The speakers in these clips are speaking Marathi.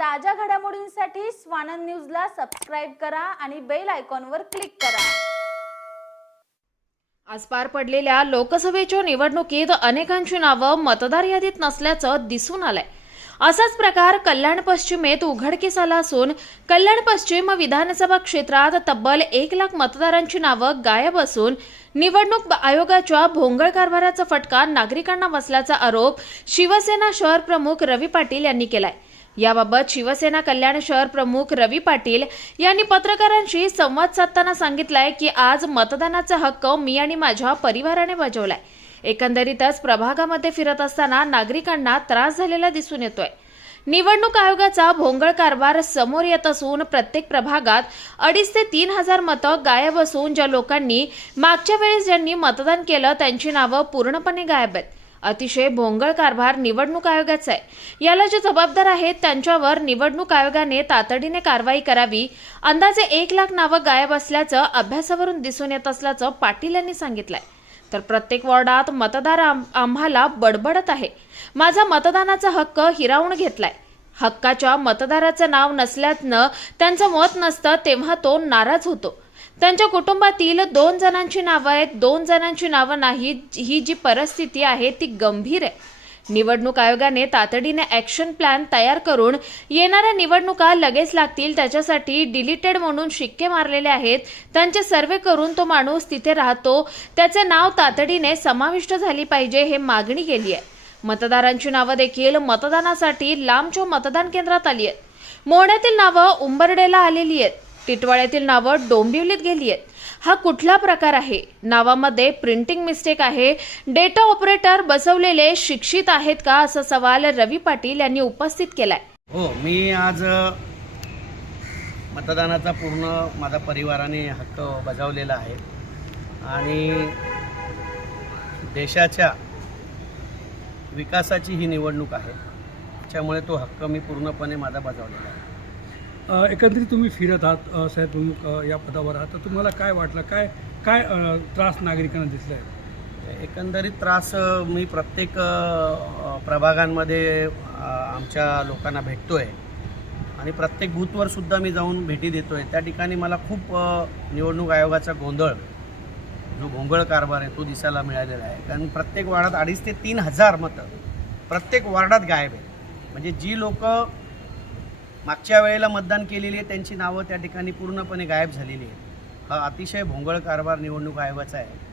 ताज्या घडामोडींसाठी स्वानंद न्यूजला सबस्क्राईब करा आणि बेल आयकॉनवर क्लिक करा. आज पार पडलेल्या लोकसभेच्या निवडणुकीत अनेकांची नावं मतदार यादीत नसल्याचं दिसून आलंय. असाच प्रकार कल्याण पश्चिमेत उघडकीस आला असून कल्याण पश्चिम विधानसभा क्षेत्रात तब्बल एक लाख मतदारांची नावं गायब असून निवडणूक आयोगाच्या भोंगळ कारभाराचा फटका नागरिकांना बसल्याचा आरोप शिवसेना शहर प्रमुख रवी पाटील यांनी केलाय. याबाबत शिवसेना कल्याण शहर प्रमुख रवी पाटील यांनी पत्रकारांशी संवाद साधताना सांगितलंय की आज मतदानाचा हक्क मी आणि माझ्या परिवाराने बजावलाय. एकंदरीतच प्रभागामध्ये फिरत असताना नागरिकांना त्रास झालेला दिसून येतोय. निवडणूक आयोगाचा भोंगळ कारभार समोर येत असून प्रत्येक प्रभागात अडीच ते तीन हजार मतं गायब असून ज्या लोकांनी मागच्या वेळेस ज्यांनी मतदान केलं त्यांची नावं पूर्णपणे गायब आहेत. अतिशय भोंगळ कारभार निवडणूक आयोगाचा आहे. याला जे जबाबदार आहेत त्यांच्यावर निवडणूक आयोगाने तातडीने कारवाई करावी. अंदाजे एक लाख नावं गायब असल्याचं अभ्यासावरून दिसून येत असल्याचं पाटील यांनी सांगितलंय. तर प्रत्येक वॉर्डात मतदार आम्हाला बडबडत आहे. माझा मतदानाचा हक्क हिरावून घेतलाय. हक्काच्या मतदाराचं नाव नसल्यानं त्यांचं मत नसतं तेव्हा तो नाराज होतो. त्यांच्या कुटुंबातील दोन जणांची नावं आहेत. दोन जणांची नावं नाहीत ही जी परिस्थिती आहे ती गंभीर आहे. निवडणूक आयोगाने तातडीने ॲक्शन प्लॅन तयार करून येणाऱ्या निवडणुका लगेच लागतील. त्याच्यासाठी डिलीटेड म्हणून शिक्के मारलेले आहेत. त्यांचे सर्वे करून तो माणूस तिथे राहतो. त्याचे नाव तातडीने समाविष्ट झाली पाहिजे हे मागणी केली आहे. मतदारांची नावं देखील मतदानासाठी लांबच्या मतदान केंद्रात आली आहेत. मोहण्यातील नावं उंबरडेला आलेली आहेत. टिटवाळ्यातील नावं डोंबिवलीत गेली आहेत. हा कुठला प्रकार आहे? नावामध्ये प्रिंटिंग मिस्टेक आहे. डेटा ऑपरेटर बसवलेले शिक्षित आहेत का? असा सवाल रवी पाटील यांनी उपस्थित केलाय. हो मी आज मतदानाचा पूर्ण माझा परिवाराने हक्क बजावलेला आहे. आणि देशाच्या विकासाची ही निवडणूक आहे. त्यामुळे तो हक्क मी पूर्णपणे माझा बजावलेला आहे. एकंदरीत तुम्ही फिरत आहात साहेब प्रमुख या पदावर आहात. तर तुम्हाला काय वाटलं? काय काय त्रास नागरिकांना दिसला आहे? एकंदरीत त्रास मी प्रत्येक प्रभागांमध्ये आमच्या लोकांना भेटतोय. आणि प्रत्येक बूथवर सुद्धा मी जाऊन भेटी देतोय. त्या ठिकाणी मला खूप निवडणूक आयोगाचा गोंधळ जो गोंगळ कारभार आहे तो दिसायला मिळालेला आहे. कारण प्रत्येक वार्डात अडीच ते तीन हजार मतं प्रत्येक वार्डात गायब आहे म्हणजे जी लोकं मागच्या वेळेला मतदान केलेली आहे त्यांची नावं त्या ठिकाणी पूर्णपणे गायब झालेली आहेत. हा अतिशय भोंगळ कारभार निवडणूक आयोगाचा आहे.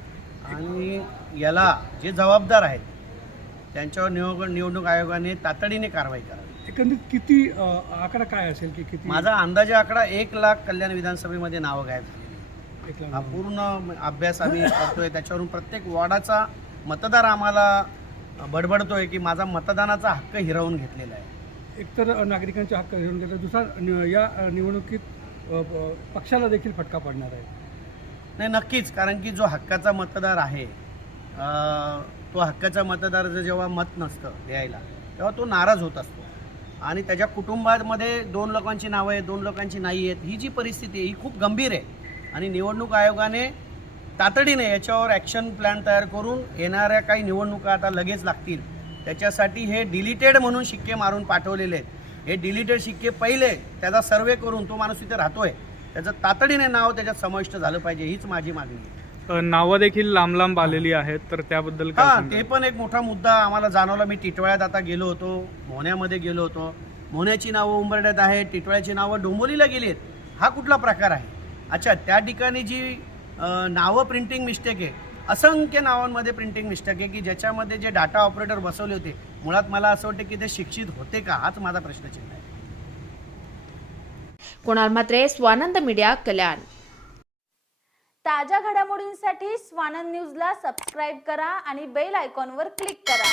आणि याला जे जबाबदार आहेत त्यांच्यावर निवड निवडणूक आयोगाने तातडीने कारवाई करावी. एकंदरीत किती आकडा काय असेल की किती? माझा अंदाजे आकडा एक लाख कल्याण विधानसभेमध्ये नावं गायब झालेली. एक हा पूर्ण अभ्यास आम्ही करतोय. त्याच्यावरून प्रत्येक वॉर्डाचा मतदार आम्हाला बडबडतोय की माझा मतदानाचा हक्क हिरावून घेतलेला आहे. एकतर नागरिकांचे हक्क घेऊन घेतला दुसरा या निवडणुकीत पक्षाला देखील फटका पडणार आहे. नाही नक्कीच. कारण की जो हक्काचा मतदार आहे तो हक्काचा मतदार जेव्हा मत नसतं द्यायला तेव्हा तो नाराज होत असतो. आणि त्याच्या कुटुंबामध्ये दोन लोकांची नावं आहेत दोन लोकांची नाही आहेत ही जी परिस्थिती आहे ही खूप गंभीर आहे. आणि निवडणूक आयोगाने तातडीने याच्यावर ॲक्शन प्लॅन तयार करून येणाऱ्या काही निवडणुका आता लगेच लागतील. त्याच्यासाठी हे डिलीटेड म्हणून शिक्के मारून पाठवलेले आहेत. हे डिलीटेड शिक्के पहिले त्याचा सर्वे करून तो माणूस तिथे राहतोय. त्याचं तातडीने नाव त्याच्यात समाविष्ट झालं पाहिजे हीच माझी मागणी नावं देखील लांब लांब आलेली आहेत तर त्याबद्दल हा? ते पण एक मोठा मुद्दा आम्हाला जाणवला. मी टिटवाळ्यात आता गेलो होतो मोहण्यामध्ये गेलो होतो. मोहण्याची नावं उंबरड्यात आहेत टिटवाळ्याची नावं डोंबोलीला गेली आहेत. हा कुठला प्रकार आहे? अच्छा त्या ठिकाणी जी नावं प्रिंटिंग मिस्टेक आहे असंख्य नावांमध्ये प्रिंटिंग मिस्टेक आहे की ज्याच्यामध्ये जे डाटा ऑपरेटर बसवले होते मुळात मला असं वाटतं की ते शिक्षित होते का? हाच माझा प्रश्नचिन्ह आहे. कुणाल मात्रे स्वानंद मीडिया कल्याण. ताज्या घडामोडींसाठी स्वानंद न्यूजला सबस्क्राईब करा आणि बेल आयकॉनवर क्लिक करा.